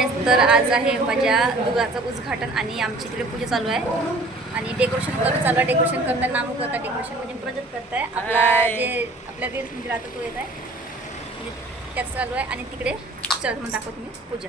Friends तर आज आहे माझ्या दुगाचं उद्घाटन आणि आमची तिकडे पूजा चालू आहे. आणि डेकोरेशन करून चालू आहे. डेकोरेशन करताना नामू करता. डेकोरेशन म्हणजे प्रजत करताय. आपला जे आपल्या रील्स म्हणजे राहतो तो येत आहे. म्हणजे त्याच चालू आहे. आणि तिकडे चल मग दाखवतो मी पूजा.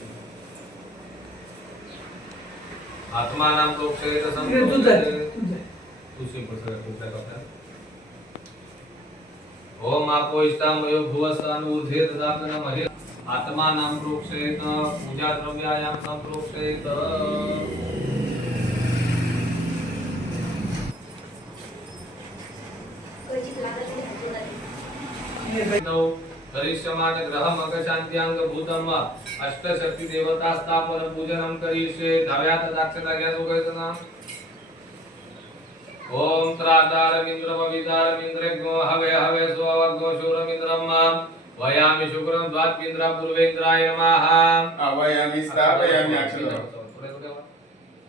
नाही आहे. तुला तर कोण तुझे नाही बोलली? सगळीकडे संपूर्ण दुकानामध्ये आत्मा नाम प्रोक्षयित तिकडे तूच आहे, तूच आहे. तुझी सगळ्या कुठल्या कथा ओम आपो इष्टामयो भुवस्तान ऊर्ध्वे ददातन महे आत्मा नाम प्रोक्षयित पूजा द्रव्यायाम संप्रोक्षयित हे बहीण. नौ करिष्यमान ग्रह मग शांत्यांग भूतम वा अष्टशक्ती देवता स्थापन पूजनम करिष्ये धाव्यात दाक्षता घ्या दोघांचं नाम। ओम त्रादारमिंद्र पवितारमिंद्रज्ञो हवे हवे स्ववग्गो शूरमिंद्रम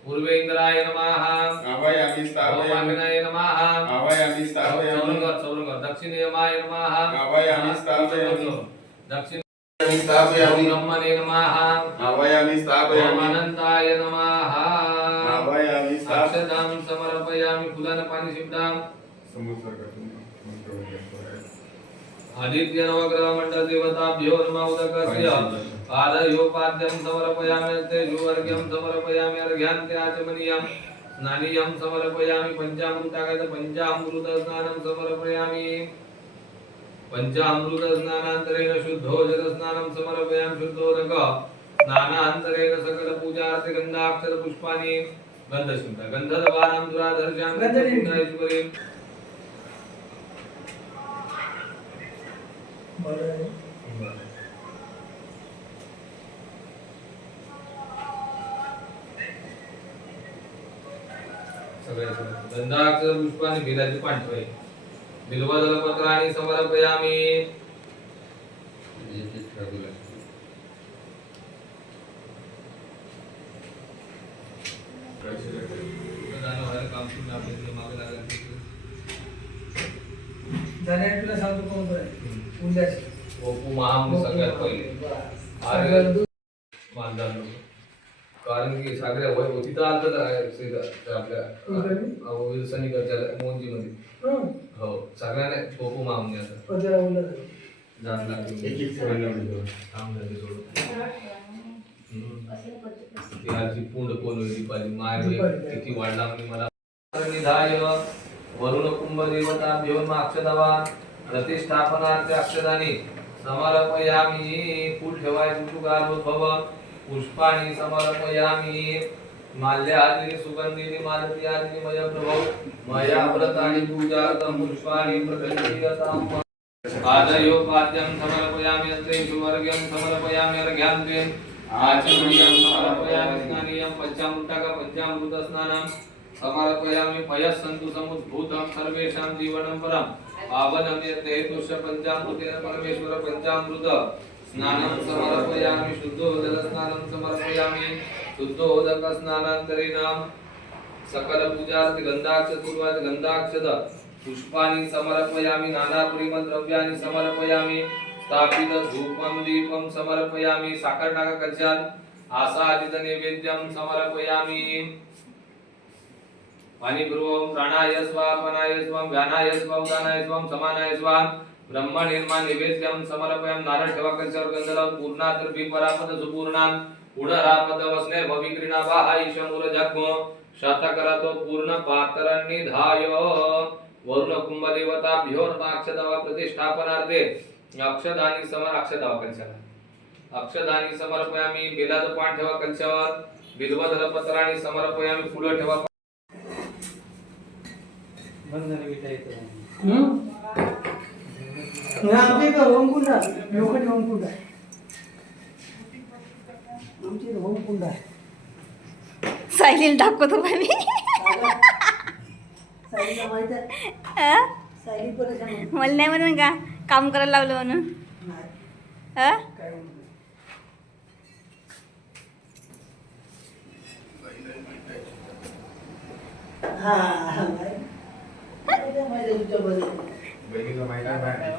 पूर्वेंद्राय नमः। अवयामि स्थापयामि। पूर्वेंद्राय नमः। अवयामि ओम स्थापयामि। चौरंगर चौरंगर दक्षिणेयमाय नमः। अवयामि स्थापयामि। दक्षिण अवयामि स्थापयामि। ब्रह्मणे नमः। स्थापयामि अनंताय नमः। अक्षतां समर्पयामि फुलानं पाणी मंत्रवज्ञत्वाय आदित्य नवग्रह मंडल देवताभ्यो नमः उदकस्य पादयोपाद्यं समर्पयामि तेजोवर्ग्यं समर्पयामि अर्घ्यान्ते आचमनीयं। स्नानीयं समर्पयामि पञ्चामृतागत पञ्चामृतस्नानं समर्पयामि। पञ्चामृतस्नानान्तरेण शुद्धो जलस्नानं समर्पयामि शुद्धोदक स्नानान्तरेण सकल पूजार्थे गन्धाक्षर पुष्पाणि गन्धदवानां दुराधर्षां गन्धशिंता. बरं आहे. गंधाक्षर पुष्पाने बिलाची पांढरे बिल्वदल पत्राणी समर्पयामी तुला सांगतो कोण कोण आहे. उद्याची. ओपू महाम सगळ्यात पहिले. मानधन कारण की सागऱ्या वय तिथं आलं आपल्या कुठं? विल्सनीकडच्या मोंजी मध्ये हं. काम झाले सोडून. बिहारची पुंड कोण होती पाहिजे माय होय, किती वाढला म्हणजे मला. निधाय वरुण कुंभ देवता प्रतिष्ठापनार्थ अक्षदानी. समर्पयामी फूल ठेवाय भव. पुष्पाणी समर्पयामी। माल्यादिनी सुगंधिनी मालतीयादिनी मया मय प्रभौ। मया व्रतानि पूजार्थं पुष्पाणि प्रकटीयताम् आदयो पाद्यं समर्पयामि अस्ते सुवर्ग्यं समर्पयामि अर्घ्यान्ते आचमनीयं समर्पयामि स्नानीयं पञ्चामृतक पञ्चामृतस्नानं समर्पयामि पयः सन्तु समुद्भूतं सर्वेषां जीवनं परं पावनं यत् हेतुश्च पञ्चामृतेन परमेश्वर पञ्चामृत। स्नानं समर्पयामि शुद्धोदकस्नानं समर्पयामि शुद्धोदकस्नानान्तरेण सकल पूजार्थ गंधाक्ष पूर्वात पुष्पाणि समर्पयामि नानापरिमद्रव्याणि समर्पयामि स्थापितधूपं दीपं समर्पयामि साखर आसादितनैवेद्यं समर्पयामि। पाणिपूर्वं प्राणाय स्वापनाय स्वं व्यानाय स्वं गानाय स्वं समानाय स्वाम ब्रह्म निर्माण निवेद्यं समर्पयाम नारळ ठेवा कच्यावर गंधला पूर्णा तर परापद सुपूर्णाम उडरापद वसने भविक्रीना वाहा ईशमुर जग्म. शतकरतो पूर्ण पात्र निधाय वरुण कुंभदेवताभ्यो नमः. अक्षदवा प्रतिष्ठापनार्थे. अक्षदानी समर अक्षदवा कलशाला अक्षदानी समर्पयामी बेलाचं पान ठेवा कलशावर बिल्वदल पत्राणी समर्पयामी फुलं ठेवा आमच्या इथं होमकुंड आहे लोखंडी होमकुंड आहे आमच्या इथं होमकुंड आहे सायलीला दाखवतो माहीत आहे परेशान आहे. मला नाही म्हणून का काम करायला लावलं म्हणून नाही अं? काय म्हणत नाही. हा हा नाही. काय माहिती आहे तुमच्याबद्दल? बहिणीला माहिती आहे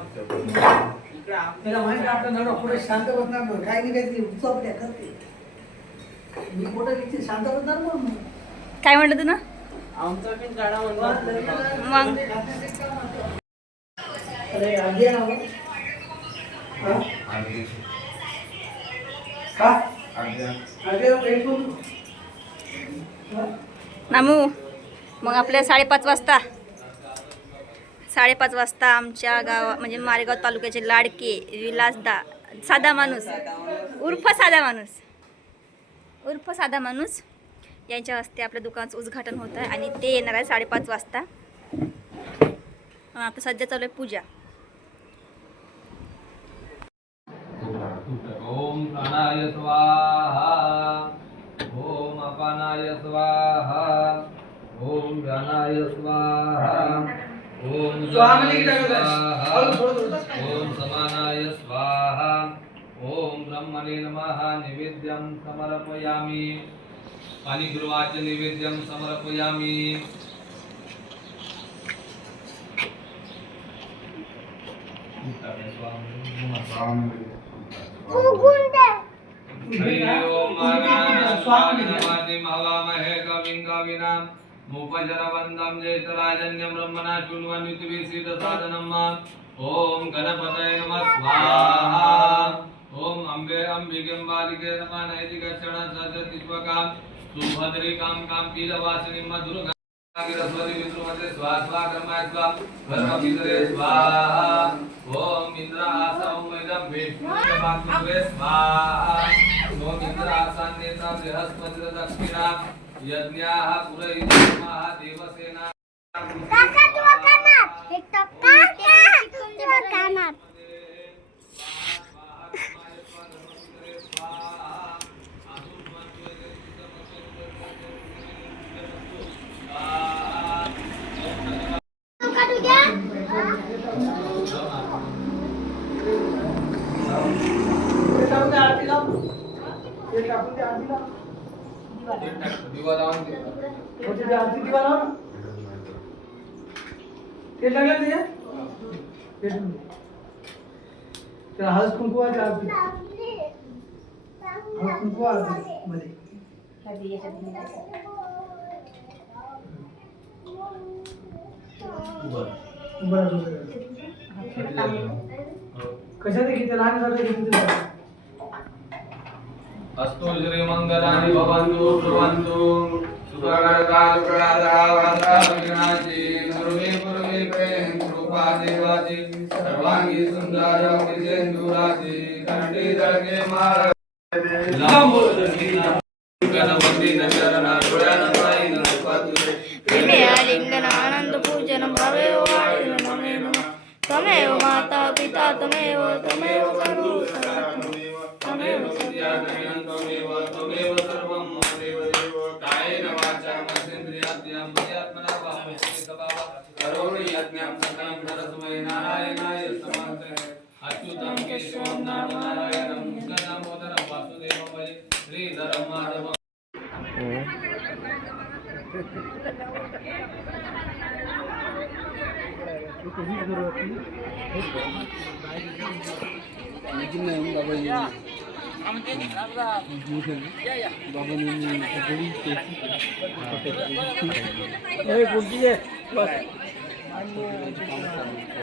त्याला माहिती आहे आपला नवरा पुढे शांत बसणार नाही काही नाही काहीतरी उत्सव त्या करते. मी कुठं किती शांत बसणार मग काय म्हटलं तू ना मग? अरे आजी आहे ना मग? हा? का. हा? नामू मग आपल्या साडेपाच वाजता. साडेपाच वाजता आमच्या गावा म्हणजे मारेगाव तालुक्याचे लाडके विलासदा साधा माणूस. उर्फ साधा माणूस. उर्फ साधा माणूस. यांच्या हस्ते आपल्या दुकानाचं उद्घाटन होतं आहे आणि ते येणार आहे साडेपाच वाजता. आता सध्या चालू आहे पूजा. ओम प्राणाय स्वाहा ओम अपानाय स्वाहा ओम व्यानाय स्वाहा. ओम. ओम समानाय स्वाहा. ओम ब्रह्मणे नमः. नैवेद्यं समर्पयामि. पाणिगृहाच नैवेद्यं समर्पयामि. हरि ओम स्वामी हवामहे कविं कविनाम् मुपजरवन्दं जयतराजन्यं ब्रह्मणा शृण्वन्युतिभिः ॐ गणपतये नमः स्वाहा। ॐ अम्बे अम्बिके बालिके नमः नैतिकक्षण सदतिष्वकां सुभद्रिकां कां कीलवासिनीं दुर्गा सरस्वती विष्णुमते स्वाहा कर्माय स्वाहा कर्मपितरे स्वाहा। ॐ वैदं स्वाहा। ॐ यज्ञाः पुरैतमः देवसेना ते लागलं ते ते ठेवून दे. त्याला हळद कुंकवाची आरती? हळद कुंकू आरती मध्ये. कशाने घेते लहान झालं घेते अस्तु श्रीमङ्गलानि भवन्तु कृपा देवाची सर्वांगी सुंदर विजेंदुराची कंठी जळके मार गणपती नचरण डोळ्यानं लिंगनानंद पूजनं भवेव वायुर्नमेव तमेव माता पिता तमेव तमेव सर्वं त्वमेव विद्यानयनं त्वमेव त्वमेव सर्वं ममेव देव कायेन वाचा मनसेन्द्रियाद्यं मयात्मना वा स्वभाव करोमि यज्ञं सकलं परस्मै नारायणाय समर्पये अच्युतं केशवं नाम नारायणं गदामोदर वासुदेवं वै श्रीधरं माधव बाबा कोणती I'm.